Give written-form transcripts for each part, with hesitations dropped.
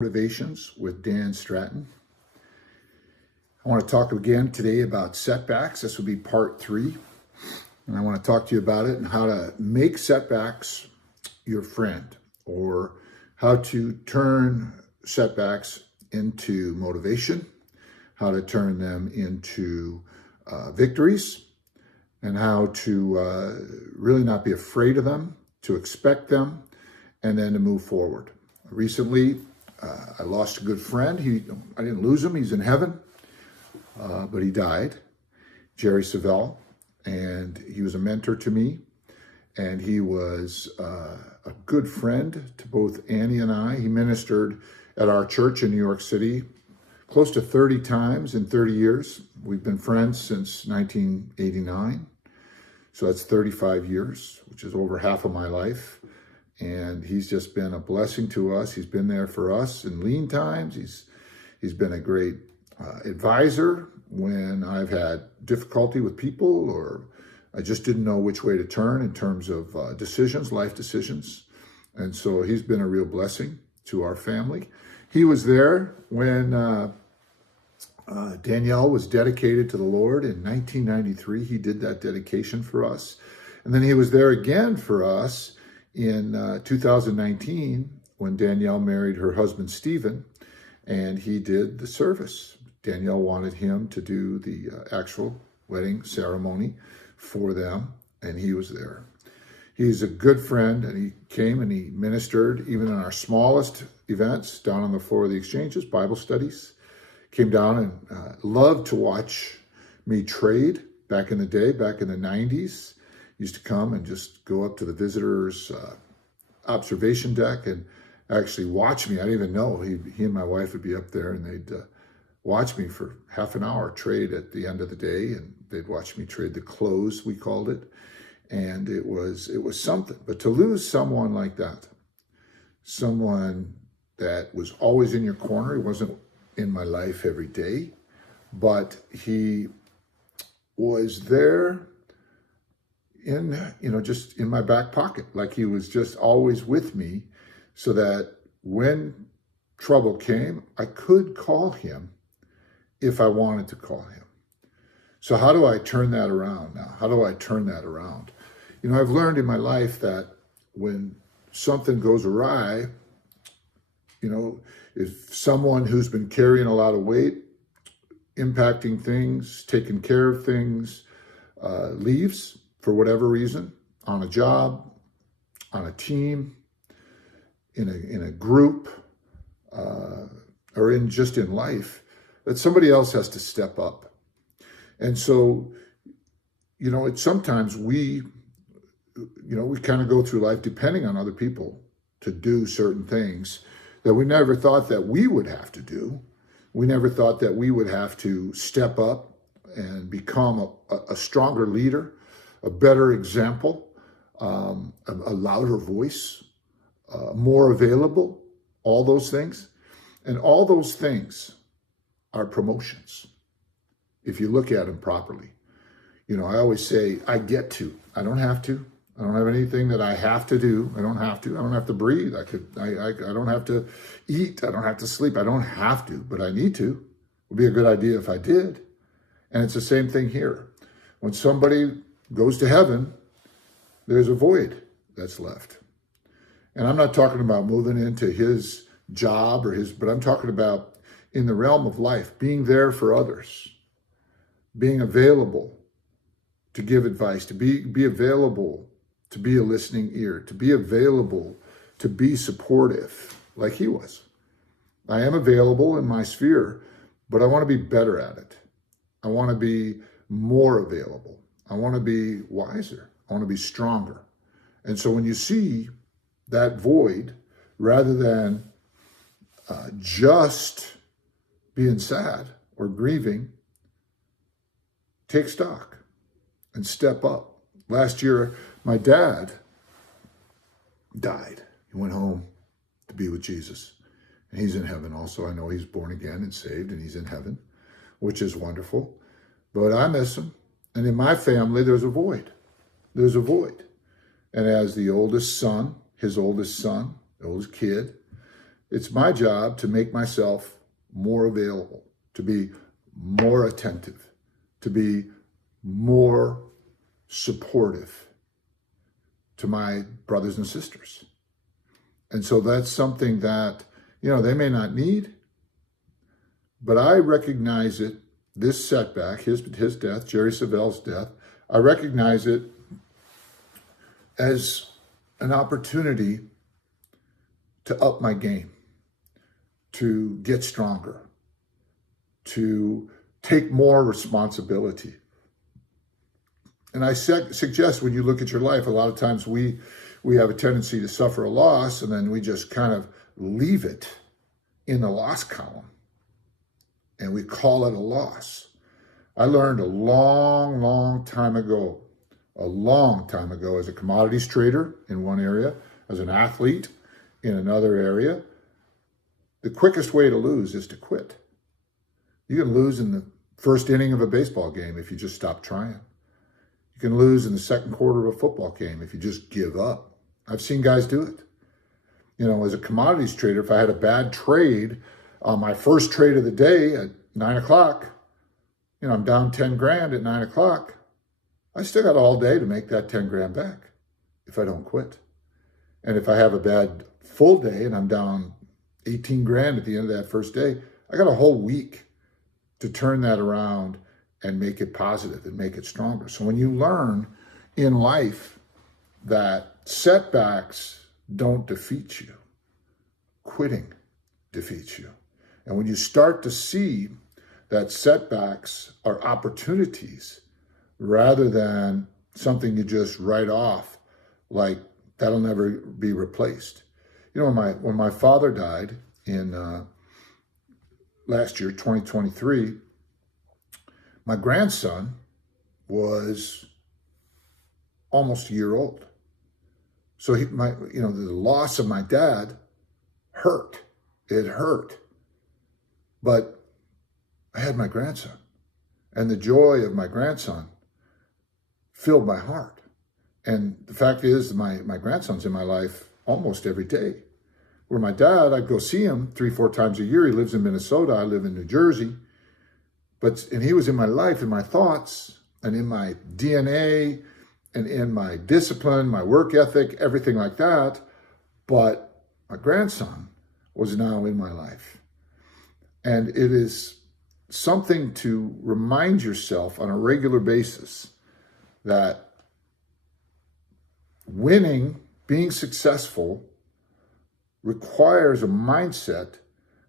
Motivations with Dan Stratton. I want to talk again today about setbacks. This will be part 3. And I want to talk to you about it and how to make setbacks your friend, or how to turn setbacks into motivation, how to turn them into victories, and how to really not be afraid of them, to expect them, and then to move forward. Recently, I lost a good friend. I didn't lose him. He's in heaven, but he died, Jerry Savelle, and he was a mentor to me, and he was a good friend to both Annie and I. He ministered at our church in New York City close to 30 times in 30 years. We've been friends since 1989, so that's 35 years, which is over half of my life. And he's just been a blessing to us. He's been there for us in lean times. He's been a great advisor when I've had difficulty with people, or I just didn't know which way to turn in terms of decisions, life decisions. And so he's been a real blessing to our family. He was there when Danielle was dedicated to the Lord in 1993. He did that dedication for us. And then he was there again for us in 2019, when Danielle married her husband, Stephen, and he did the service. Danielle wanted him to do the actual wedding ceremony for them, and he was there. He's a good friend, and he came and he ministered even in our smallest events down on the floor of the exchanges, Bible studies. Came down and loved to watch me trade back in the day, back in the 90s. Used to come and just go up to the visitors' observation deck and actually watch me. I didn't even know. He and my wife would be up there, and they'd watch me for half an hour trade at the end of the day, and they'd watch me trade the close, we called it. And it was something. But to lose someone like that, someone that was always in your corner, he wasn't in my life every day, but he was there just in my back pocket, like he was just always with me, so that when trouble came, I could call him if I wanted to call him. So how do I turn that around now? How do I turn that around? I've learned in my life that when something goes awry, if someone who's been carrying a lot of weight, impacting things, taking care of things, leaves, for whatever reason, on a job, on a team, in a group, or in life, that somebody else has to step up. And so, sometimes we kind of go through life depending on other people to do certain things that we never thought that we would have to do. We never thought that we would have to step up and become a stronger leader, a better example, a louder voice, more available, all those things. And all those things are promotions, if you look at them properly. I always say, I get to. I don't have to. I don't have anything that I have to do. I don't have to. I don't have to breathe. I don't have to eat. I don't have to sleep. I don't have to, but I need to. It would be a good idea if I did. And it's the same thing here. When somebody goes to heaven, there's a void that's left. And I'm not talking about moving into his job but I'm talking about in the realm of life, being there for others, being available to give advice, to be available, to be a listening ear, to be available, to be supportive, like he was. I am available in my sphere, but I want to be better at it. I want to be more available. I want to be wiser. I want to be stronger. And so when you see that void, rather than just being sad or grieving, take stock and step up. Last year, my dad died. He went home to be with Jesus. And he's in heaven also. I know he's born again and saved, and he's in heaven, which is wonderful. But I miss him. And in my family, there's a void. There's a void. And as the oldest son, his oldest son, the oldest kid, It's my job to make myself more available, to be more attentive, to be more supportive to my brothers and sisters. And so that's something that, they may not need, but I recognize it, this setback, his death, Jerry Savelle's death, I recognize it as an opportunity to up my game, to get stronger, to take more responsibility. And I suggest when you look at your life, a lot of times we have a tendency to suffer a loss and then we just kind of leave it in the loss column and we call it a loss. I learned a long time ago as a commodities trader in one area, as an athlete in another area, the quickest way to lose is to quit. You can lose in the first inning of a baseball game if you just stop trying. You can lose in the second quarter of a football game if you just give up. I've seen guys do it. As a commodities trader, if I had a bad trade on my first trade of the day at 9 o'clock, I'm down 10 grand at 9 o'clock. I still got all day to make that 10 grand back if I don't quit. And if I have a bad full day and I'm down 18 grand at the end of that first day, I got a whole week to turn that around and make it positive and make it stronger. So when you learn in life that setbacks don't defeat you, quitting defeats you. And when you start to see that setbacks are opportunities rather than something you just write off like that'll never be replaced. When my father died in last year, 2023, my grandson was almost a year old. So the loss of my dad hurt. It hurt. But I had my grandson. And the joy of my grandson filled my heart. And the fact is, my grandson's in my life almost every day. Where my dad, I'd go see him 3-4 times a year. He lives in Minnesota. I live in New Jersey. And he was in my life, in my thoughts, and in my DNA, and in my discipline, my work ethic, everything like that. But my grandson was now in my life. And it is something to remind yourself on a regular basis that winning, being successful, requires a mindset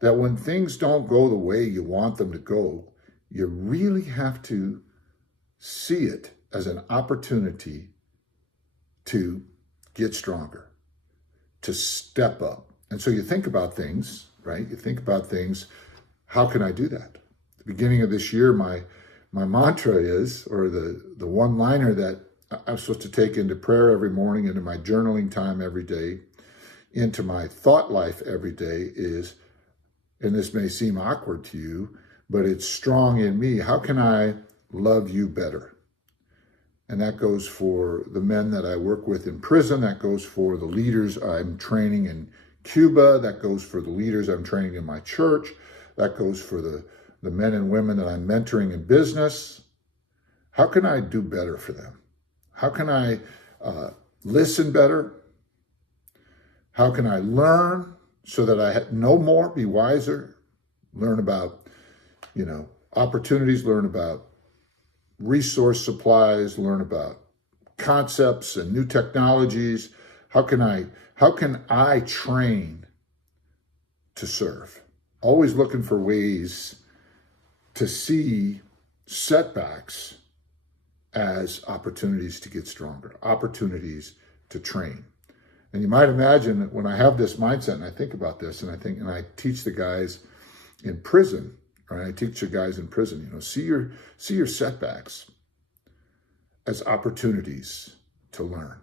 that when things don't go the way you want them to go, you really have to see it as an opportunity to get stronger, to step up. And so you think about things, right? You think about things, how can I do that? At the beginning of this year, my mantra is, or the one-liner that I'm supposed to take into prayer every morning, into my journaling time every day, into my thought life every day is, and this may seem awkward to you, but it's strong in me. How can I love you better? And that goes for the men that I work with in prison. That goes for the leaders I'm training in Cuba. That goes for the leaders I'm training in my church. That goes for the men and women that I'm mentoring in business. How can I do better for them? How can I listen better? How can I learn so that I know more, be wiser, learn about, opportunities, learn about resource supplies, learn about concepts and new technologies. How can I train to serve? Always looking for ways to see setbacks as opportunities to get stronger, opportunities to train. And you might imagine that when I have this mindset and I think about this and I teach the guys in prison, right? I teach the guys in prison, see your setbacks as opportunities to learn,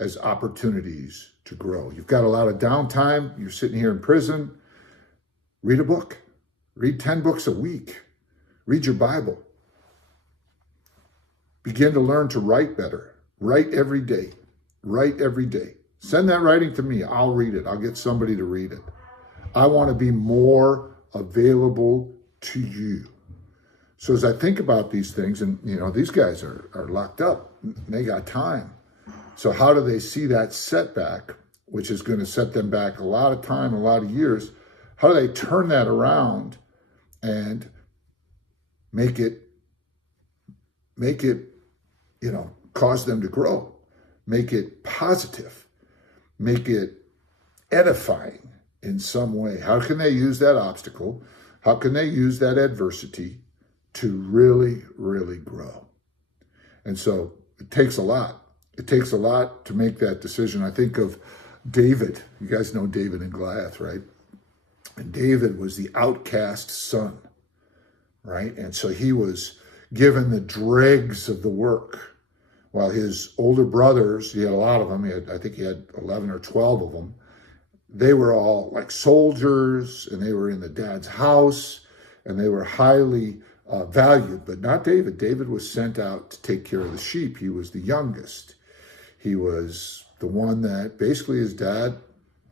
as opportunities to grow. You've got a lot of downtime. You're sitting here in prison. Read a book. Read 10 books a week. Read your Bible. Begin to learn to write better. Write every day. Write every day. Send that writing to me. I'll read it. I'll get somebody to read it. I want to be more available to you. So as I think about these things, and these guys are locked up, they got time. So how do they see that setback, which is going to set them back a lot of time, a lot of years? How do they turn that around and make it, cause them to grow, make it positive, make it edifying in some way? How can they use that obstacle? How can they use that adversity to really, really grow? And so it takes a lot. It takes a lot to make that decision. I think of David. You guys know David and Goliath, right? And David was the outcast son, right? And so he was given the dregs of the work, while his older brothers, he had a lot of them, I think he had 11 or 12 of them, they were all like soldiers, and they were in the dad's house, and they were highly valued, but not David. David was sent out to take care of the sheep. He was the youngest. He was the one that basically his dad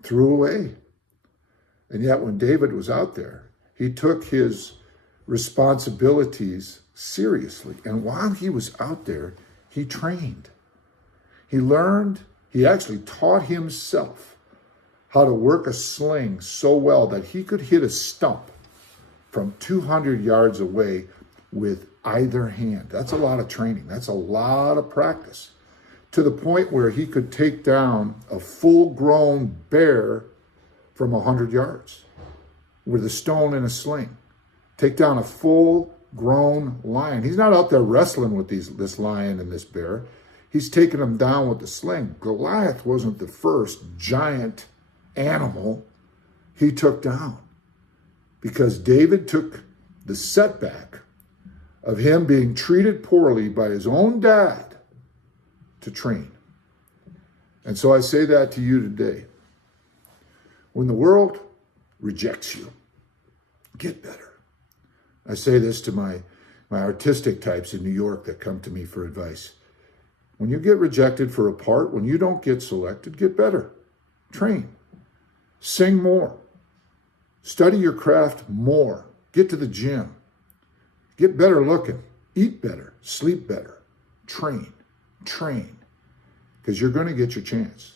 threw away. And yet when David was out there, he took his responsibilities seriously. And while he was out there, he trained. He learned, he actually taught himself how to work a sling so well that he could hit a stump from 200 yards away with either hand. That's a lot of training. That's a lot of practice. To the point where he could take down a full-grown bear from 100 yards with a stone and a sling. Take down a full-grown lion. He's not out there wrestling with this lion and this bear. He's taking them down with the sling. Goliath wasn't the first giant animal he took down, because David took the setback of him being treated poorly by his own dad to train. And so I say that to you today. When the world rejects you, get better. I say this to my artistic types in New York that come to me for advice. When you get rejected for a part, when you don't get selected, get better. Train. Sing more. Study your craft more. Get to the gym. Get better looking. Eat better. Sleep better. Train. Because you're going to get your chance.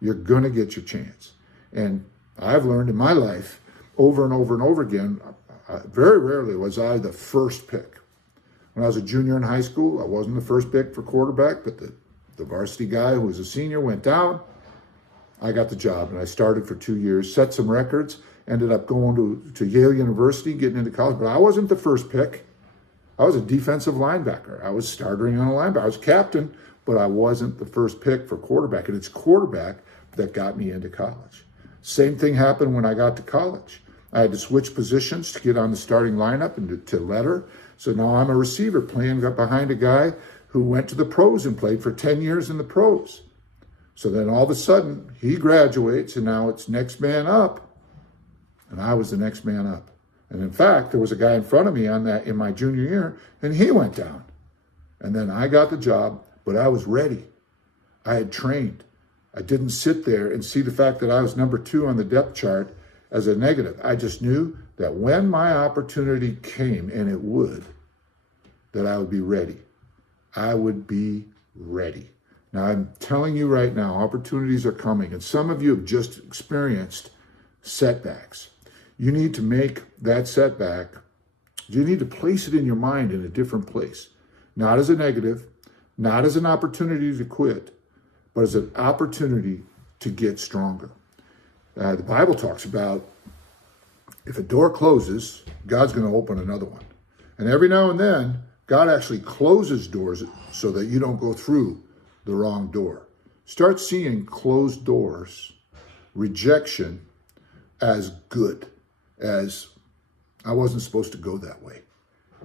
You're going to get your chance. And I've learned in my life over and over and over again, very rarely was I the first pick. When I was a junior in high school, I wasn't the first pick for quarterback, but the varsity guy who was a senior went down. I got the job, and I started for 2 years, set some records, ended up going to Yale University, getting into college. But I wasn't the first pick. I was a defensive linebacker. I was starting on a linebacker. I was captain, but I wasn't the first pick for quarterback. And it's quarterback that got me into college. Same thing happened when I got to college. I had to switch positions to get on the starting lineup and to letter. So now I'm a receiver playing behind a guy who went to the pros and played for 10 years in the pros. So then all of a sudden he graduates, and now it's next man up. And I was the next man up. And in fact, there was a guy in front of me on that in my junior year, and he went down. And then I got the job, but I was ready. I had trained. I didn't sit there and see the fact that I was number 2 on the depth chart as a negative. I just knew that when my opportunity came, and it would, that I would be ready. I would be ready. Now, I'm telling you right now, opportunities are coming, and some of you have just experienced setbacks. You need to make that setback, you need to place it in your mind in a different place. Not as a negative, not as an opportunity to quit, but as an opportunity to get stronger. The Bible talks about if a door closes, God's going to open another one. And every now and then, God actually closes doors so that you don't go through the wrong door. Start seeing closed doors, rejection, as good, as I wasn't supposed to go that way.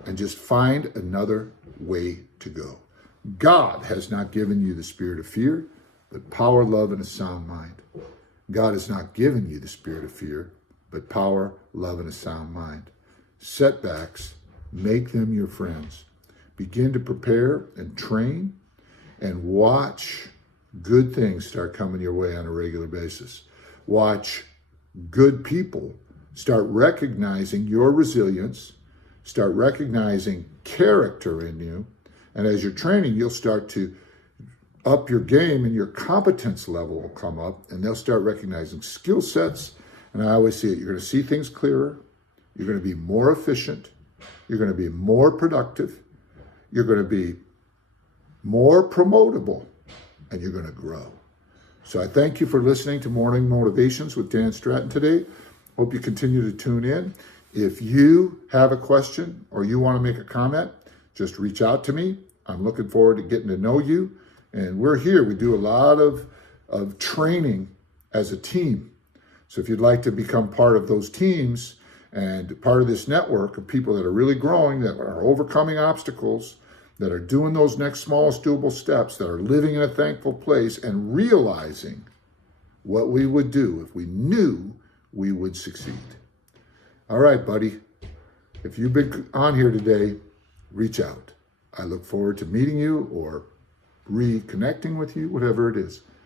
And just find another way to go. God has not given you the spirit of fear, but power, love, and a sound mind. God has not given you the spirit of fear, but power, love, and a sound mind. Setbacks, make them your friends. Begin to prepare and train and watch good things start coming your way on a regular basis. Watch good people start recognizing your resilience, start recognizing character in you. And as you're training, you'll start to up your game and your competence level will come up, and they'll start recognizing skill sets. And I always see it. You're going to see things clearer. You're going to be more efficient. You're going to be more productive. You're going to be more promotable, and you're going to grow. So I thank you for listening to Morning Motivations with Dan Stratton today. Hope you continue to tune in. If you have a question or you want to make a comment, just reach out to me. I'm looking forward to getting to know you. And we're here. We do a lot of training as a team. So if you'd like to become part of those teams and part of this network of people that are really growing, that are overcoming obstacles, that are doing those next smallest doable steps, that are living in a thankful place and realizing what we would do if we knew we would succeed. All right, buddy. If you've been on here today, reach out. I look forward to meeting you or reconnecting with you, whatever it is.